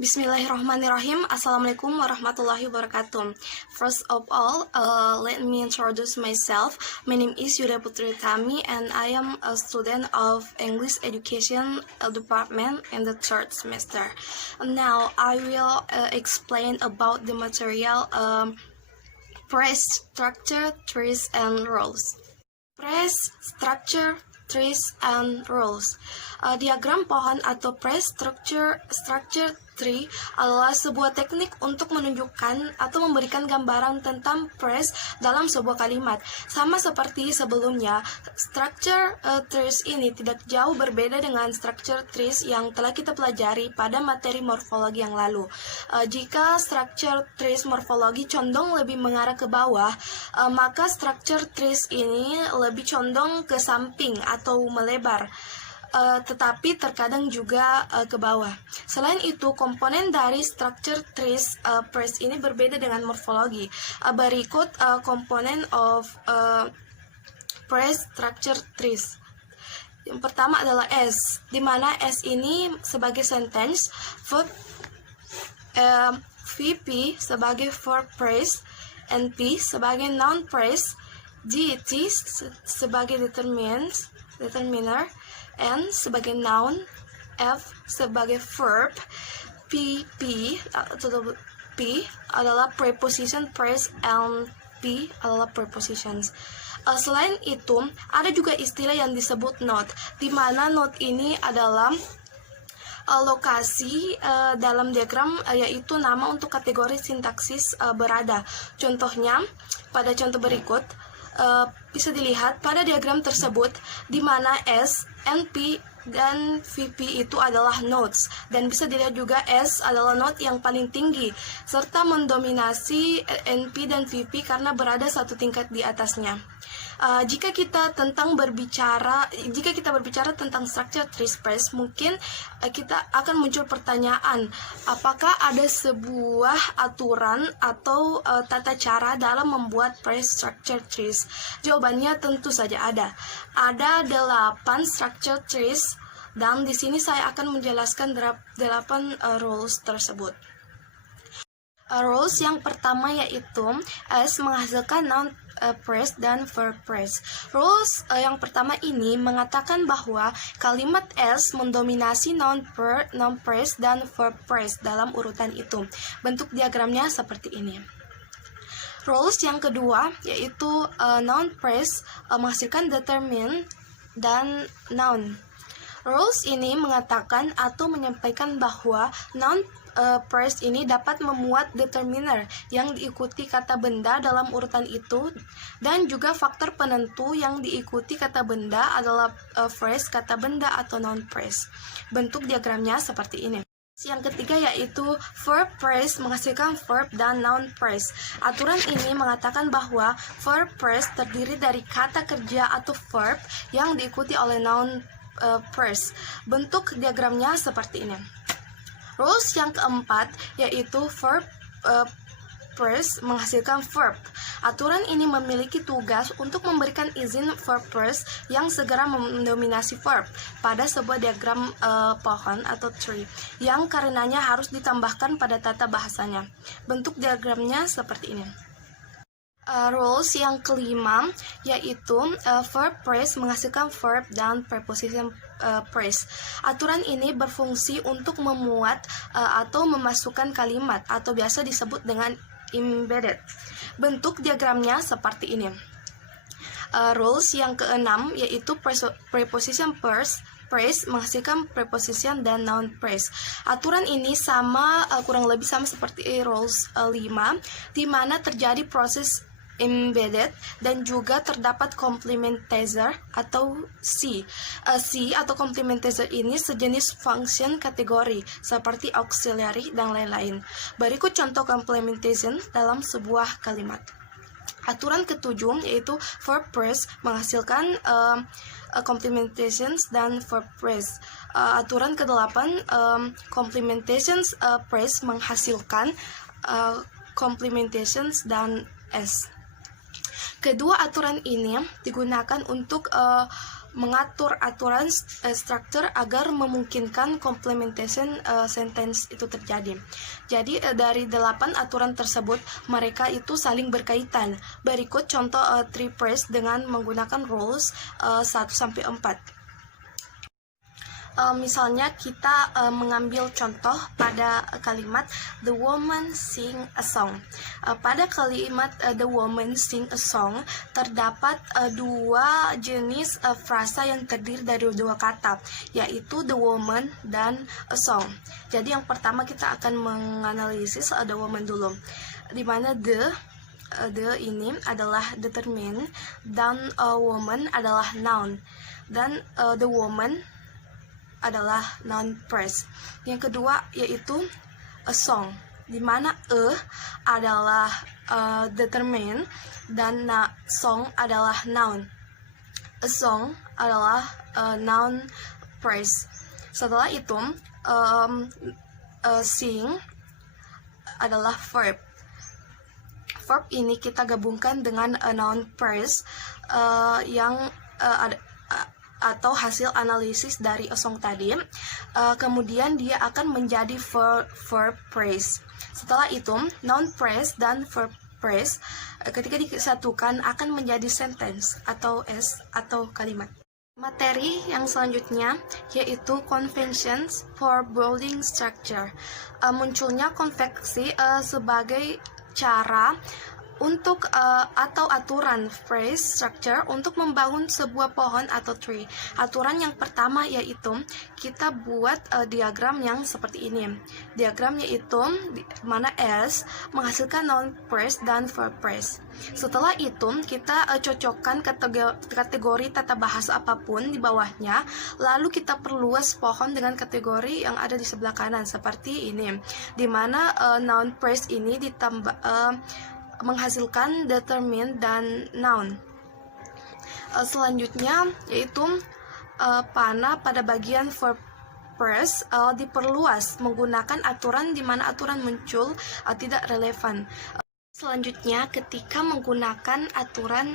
Bismillahirrahmanirrahim. Assalamualaikum warahmatullahi wabarakatuh. First of all, let me introduce myself. My name is Yuda Putri Tami and I am a student of English Education Department in the third semester. Now, I will explain about the material press structure, trees, and rules. Press structure, trees, and rules. Diagram pohon atau press structure tree adalah sebuah teknik untuk menunjukkan atau memberikan gambaran tentang press dalam sebuah kalimat. Sama seperti sebelumnya, structure trees ini tidak jauh berbeda dengan structure trees yang telah kita pelajari pada materi morfologi yang lalu. Jika structure trees morfologi condong lebih mengarah ke bawah, maka structure trees ini lebih condong ke samping atau melebar. Tetapi terkadang juga ke bawah. Selain itu, komponen dari structure trees press ini berbeda dengan morfologi. Berikut komponen of press structure trees. Yang pertama adalah S, di mana S ini sebagai sentence, verb, VP sebagai verb phrase, NP sebagai noun phrase, GET sebagai determiner, N sebagai noun, F sebagai verb, P adalah preposition phrase, and P adalah prepositions. Selain itu, ada juga istilah yang disebut note, di mana note ini adalah lokasi dalam diagram, yaitu nama untuk kategori sintaksis berada. Contohnya, pada contoh berikut, bisa dilihat pada diagram tersebut di mana S, NP, dan VP itu adalah nodes, dan bisa dilihat juga S adalah node yang paling tinggi serta mendominasi NP dan VP karena berada satu tingkat di atasnya. Jika kita berbicara tentang structure trees press, mungkin kita akan muncul pertanyaan, apakah ada sebuah aturan atau tata cara dalam membuat press structure trees? Jawabannya tentu saja ada. Ada 8 structure trees, dan di sini saya akan menjelaskan 8 rules tersebut. Rules yang pertama yaitu S menghasilkan noun phrase dan verb phrase. Rules yang pertama ini mengatakan bahwa kalimat S mendominasi noun phrase dan verb phrase dalam urutan itu. Bentuk diagramnya seperti ini. Rules yang kedua yaitu noun phrase menghasilkan determine dan noun. Rules ini mengatakan atau menyampaikan bahwa noun phrase ini dapat memuat determiner yang diikuti kata benda dalam urutan itu, dan juga faktor penentu yang diikuti kata benda adalah phrase kata benda atau noun phrase. Bentuk diagramnya seperti ini. Yang ketiga yaitu verb phrase menghasilkan verb dan noun phrase. Aturan ini mengatakan bahwa verb phrase terdiri dari kata kerja atau verb yang diikuti oleh noun phrase. Bentuk diagramnya seperti ini. Rules yang keempat yaitu verb phrase menghasilkan verb. Aturan ini memiliki tugas untuk memberikan izin verb phrase yang segera mendominasi verb pada sebuah diagram pohon atau tree, yang karenanya harus ditambahkan pada tata bahasanya. Bentuk diagramnya seperti ini. Rules yang kelima yaitu verb phrase menghasilkan verb dan preposition phrase. Aturan ini berfungsi untuk memuat atau memasukkan kalimat atau biasa disebut dengan embedded. Bentuk diagramnya seperti ini. Rules yang keenam yaitu preposition phrase menghasilkan preposition dan noun phrase. Aturan ini kurang lebih sama seperti rules 5, di mana terjadi proses embedded dan juga terdapat complementizer atau C. C atau complementizer ini sejenis function kategori seperti auxiliary dan lain-lain. Berikut contoh complementation dalam sebuah kalimat. Aturan ketujuh yaitu verb phrase menghasilkan complementations dan verb phrase. Aturan kedelapan complementations phrase menghasilkan complementations dan S. Kedua aturan ini digunakan untuk mengatur aturan struktur agar memungkinkan complementation sentence itu terjadi. Jadi dari 8 aturan tersebut mereka itu saling berkaitan. Berikut contoh tree phrase dengan menggunakan rules 1-4. Misalnya kita mengambil contoh pada kalimat the woman sing a song. Pada kalimat the woman sing a song terdapat dua jenis frasa yang terdiri dari dua kata, yaitu the woman dan a song. Jadi yang pertama kita akan menganalisis the woman dulu, di mana the ini adalah determine dan woman adalah noun, dan the woman adalah noun phrase. Yang kedua yaitu a song, di mana adalah determine dan song adalah noun. A song adalah noun phrase. Setelah itu sing adalah verb. Verb ini kita gabungkan dengan a noun phrase yang atau hasil analisis dari a song tadi, kemudian dia akan menjadi verb phrase. Setelah itu noun phrase dan verb phrase ketika disatukan akan menjadi sentence atau kalimat. Materi yang selanjutnya yaitu conventions for building structure. Munculnya konveksi sebagai cara untuk atau aturan phrase structure untuk membangun sebuah pohon atau tree. Aturan yang pertama yaitu kita buat diagram yang seperti ini. Diagramnya itu di mana S menghasilkan noun phrase dan verb phrase. Setelah itu kita cocokkan kategori tata bahasa apapun di bawahnya, lalu kita perluas pohon dengan kategori yang ada di sebelah kanan seperti ini, di mana noun phrase ini ditambah menghasilkan determine dan noun. Selanjutnya yaitu panah pada bagian verb phrase diperluas menggunakan aturan di mana aturan muncul tidak relevan. Selanjutnya ketika menggunakan aturan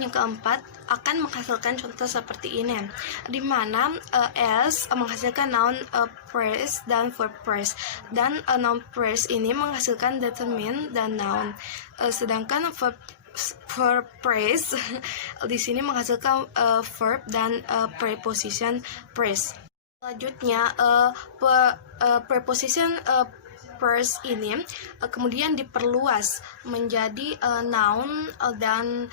yang keempat akan menghasilkan contoh seperti ini, di mana S menghasilkan noun phrase dan verb phrase, dan noun phrase ini menghasilkan determine dan noun, sedangkan verb phrase di sini menghasilkan verb dan preposition phrase. Selanjutnya preposition phrase ini kemudian diperluas menjadi noun dan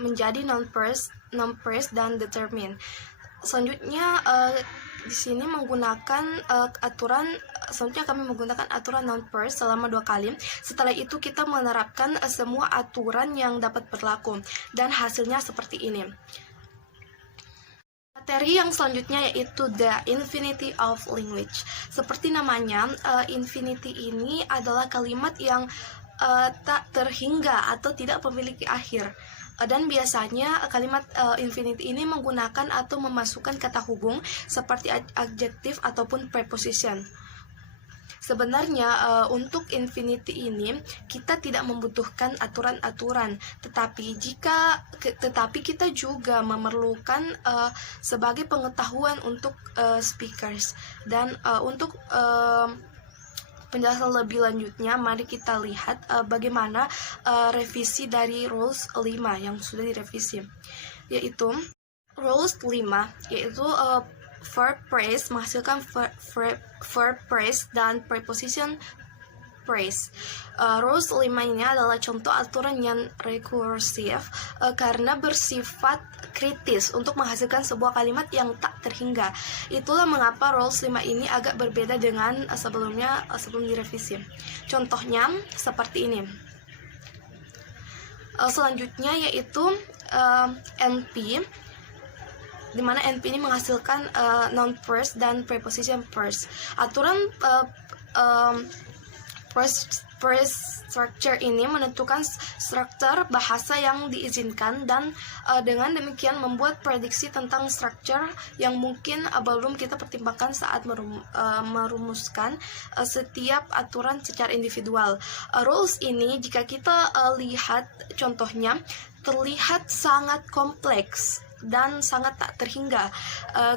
menjadi noun phrase dan determine. Selanjutnya di sini kami menggunakan aturan noun phrase selama 2 kali. Setelah itu kita menerapkan semua aturan yang dapat berlaku dan hasilnya seperti ini. Materi yang selanjutnya yaitu the infinity of language. Seperti namanya, infinity ini adalah kalimat yang tak terhingga atau tidak memiliki akhir. Dan biasanya kalimat infinity ini menggunakan atau memasukkan kata hubung seperti adjektif ataupun preposition. Sebenarnya untuk infinity ini kita tidak membutuhkan aturan-aturan, tetapi kita juga memerlukan sebagai pengetahuan untuk speakers. Dan untuk penjelasan lebih lanjutnya, mari kita lihat bagaimana revisi dari rules 5 yang sudah direvisi, yaitu rules 5 yaitu verb phrase menghasilkan verb phrase dan preposition phrase. Rules 5 ini adalah contoh aturan yang rekursif karena bersifat kritis untuk menghasilkan sebuah kalimat yang tak terhingga. Itulah mengapa rules 5 ini agak berbeda dengan sebelum direvisi. Contohnya seperti ini. Selanjutnya yaitu NP, di mana NP ini menghasilkan noun phrase dan preposition phrase. Aturan Phrase structure ini menentukan struktur bahasa yang diizinkan dan dengan demikian membuat prediksi tentang struktur yang mungkin belum kita pertimbangkan saat merumuskan setiap aturan secara individual. Rules ini jika kita lihat contohnya terlihat sangat kompleks dan sangat tak terhingga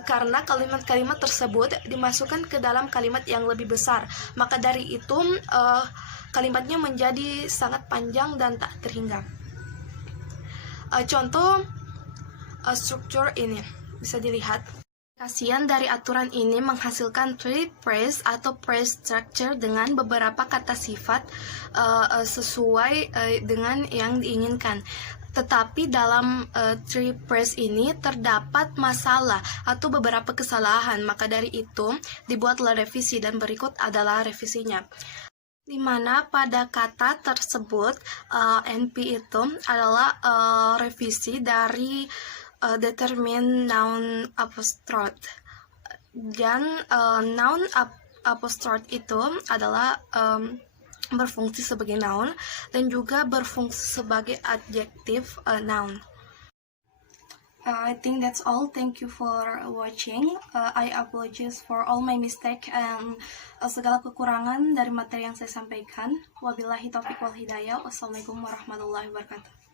karena kalimat-kalimat tersebut dimasukkan ke dalam kalimat yang lebih besar. Maka dari itu kalimatnya menjadi sangat panjang dan tak terhingga. Contoh struktur ini bisa dilihat. Aplikasian dari aturan ini menghasilkan tree phrase atau phrase structure dengan beberapa kata sifat sesuai dengan yang diinginkan. Tetapi dalam tree phrase ini terdapat masalah atau beberapa kesalahan, maka dari itu dibuatlah revisi dan berikut adalah revisinya. Di mana pada kata tersebut NP itu adalah revisi dari determine noun apostrophe, dan noun apostrophe itu adalah berfungsi sebagai noun dan juga berfungsi sebagai adjektif noun. I think that's all. Thank you for watching. I apologize for all my mistake and segala kekurangan dari materi yang saya sampaikan. Wabillahi taufiq wal hidayah. Wassalamualaikum warahmatullahi wabarakatuh.